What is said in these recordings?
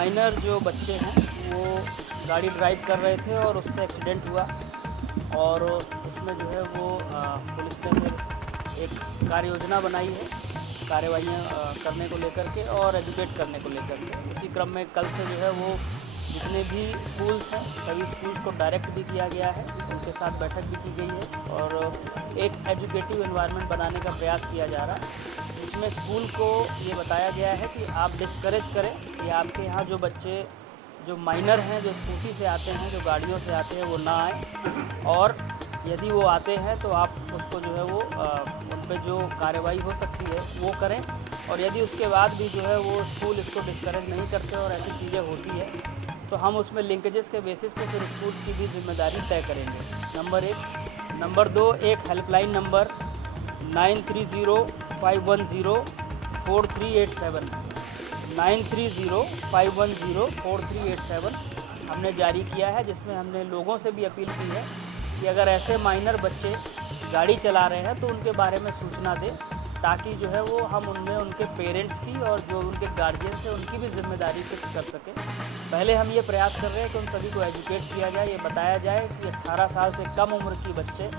Minor जो बच्चे हैं वो गाड़ी ड्राइव कर रहे थे और उससे एक्सीडेंट हुआ और उसमें जो है वो पुलिस ने फिर एक कार्य योजना बनाई है कार्यवाहियाँ करने को लेकर के और एजुकेट करने को लेकर के। उसी क्रम में कल से जो है वो जितने भी स्कूल्स हैं सभी स्कूल्स को डायरेक्ट भी किया गया है, उनके साथ बैठक भी की गई है और एक एजुकेटिव एनवायरनमेंट बनाने का प्रयास किया जा रहा है। इसमें स्कूल को ये बताया गया है कि आप डिस्करेज करें कि आपके यहाँ जो बच्चे जो माइनर हैं, जो स्कूटी से आते हैं, जो गाड़ियों से आते हैं, वो ना आए और यदि वो आते हैं तो आप उसको जो है वो उन पर जो कार्रवाई हो सकती है वो करें और यदि उसके बाद भी जो है वो स्कूल इसको डिस्करेज नहीं करते और ऐसी चीज़ें होती है तो हम उसमें लिंकेजेस के बेसिस पे फिर स्कूल की भी जिम्मेदारी तय करेंगे। नंबर 1। नंबर 2, एक हेल्पलाइन नंबर 9305104387 9305104387 हमने जारी किया है, जिसमें हमने लोगों से भी अपील की है कि अगर ऐसे माइनर बच्चे गाड़ी चला रहे हैं तो उनके बारे में सूचना दें ताकि जो है वो हम उनमें उनके पेरेंट्स की और जो उनके गार्जियंस हैं उनकी भी जिम्मेदारी फिक्स कर सकें। पहले हम ये प्रयास कर रहे हैं कि उन सभी को एजुकेट किया जाए, ये बताया जाए कि 18 साल से कम उम्र की बच्चे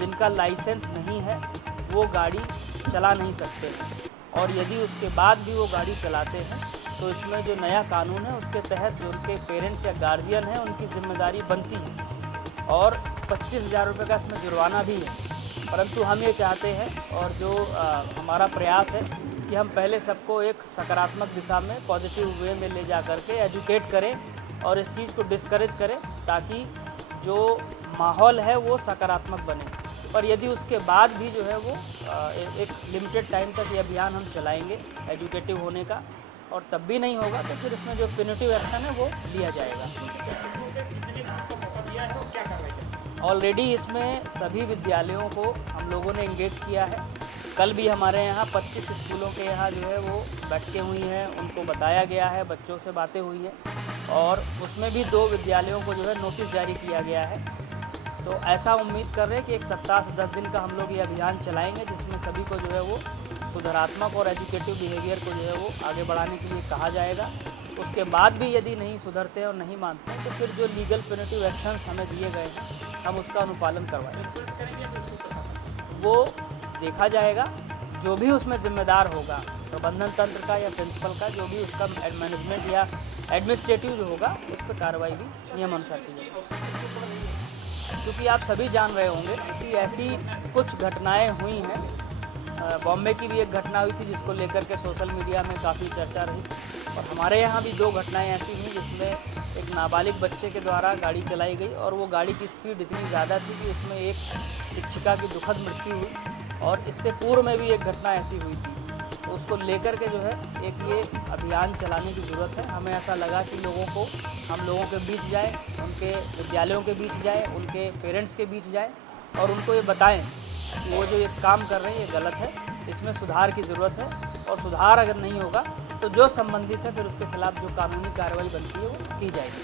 जिनका लाइसेंस नहीं है वो गाड़ी चला नहीं सकते और यदि उसके बाद भी वो गाड़ी चलाते हैं तो इसमें जो नया कानून है उसके तहत जो उनके पेरेंट्स या गार्जियन हैं उनकी जिम्मेदारी बनती है और 25,000 रुपये का इसमें जुर्माना भी है। परंतु हम ये चाहते हैं और जो हमारा प्रयास है कि हम पहले सबको एक सकारात्मक दिशा में पॉजिटिव वे में ले जा कर के एजुकेट करें और इस चीज़ को डिस्करेज करें ताकि जो माहौल है वो सकारात्मक बने। पर यदि उसके बाद भी जो है वो एक लिमिटेड टाइम तक ये अभियान हम चलाएंगे एजुकेटिव होने का और तब भी नहीं होगा तो फिर इसमें जो पेनल्टी एक्शन है वो लिया जाएगा। ऑलरेडी इसमें सभी विद्यालयों को हम लोगों ने इंगेज किया है। कल भी हमारे यहाँ 25 स्कूलों के यहाँ जो है वो बैठकें हुई हैं, उनको बताया गया है, बच्चों से बातें हुई हैं और उसमें भी 2 विद्यालयों को जो है नोटिस जारी किया गया है। तो ऐसा उम्मीद कर रहे हैं कि एक सप्ताह से 10 दिन का हम लोग ये अभियान चलाएंगे जिसमें सभी को जो है वो सुधारात्मक और एजुकेटिव बिहेवियर को जो है वो आगे बढ़ाने के लिए कहा जाएगा। उसके बाद भी यदि नहीं सुधरते और नहीं मानते हैं तो फिर जो लीगल पेनल्टी एक्शंस हमें दिए गए हैं हम उसका अनुपालन करवाएंगे। वो देखा जाएगा, जो भी उसमें जिम्मेदार होगा प्रबंधन तंत्र का या प्रिंसिपल का, जो भी उसका मैनेजमेंट या एडमिनिस्ट्रेटिव जो होगा उस पर कार्रवाई भी नियम अनुसार की जाएगी। क्योंकि आप सभी जान रहे होंगे कि ऐसी कुछ घटनाएं हुई हैं। बॉम्बे की भी एक घटना हुई थी जिसको लेकर के सोशल मीडिया में काफ़ी चर्चा रही और हमारे यहाँ भी 2 घटनाएं ऐसी हुई जिसमें एक नाबालिग बच्चे के द्वारा गाड़ी चलाई गई और वो गाड़ी की स्पीड इतनी ज़्यादा थी कि उसमें एक शिक्षिका की दुखद मृत्यु हुई और इससे पूर्व में भी एक घटना ऐसी हुई थी। तो उसको लेकर के जो है एक ये अभियान चलाने की ज़रूरत है। हमें ऐसा लगा कि हम लोगों के बीच जाए, उनके विद्यालयों के बीच जाए, उनके पेरेंट्स के बीच जाए और उनको ये बताएं कि वो जो ये काम कर रहे हैं ये गलत है, इसमें सुधार की ज़रूरत है और सुधार अगर नहीं होगा तो जो संबंधित है फिर उसके खिलाफ जो कानूनी कार्रवाई बनती है वो की जाएगी।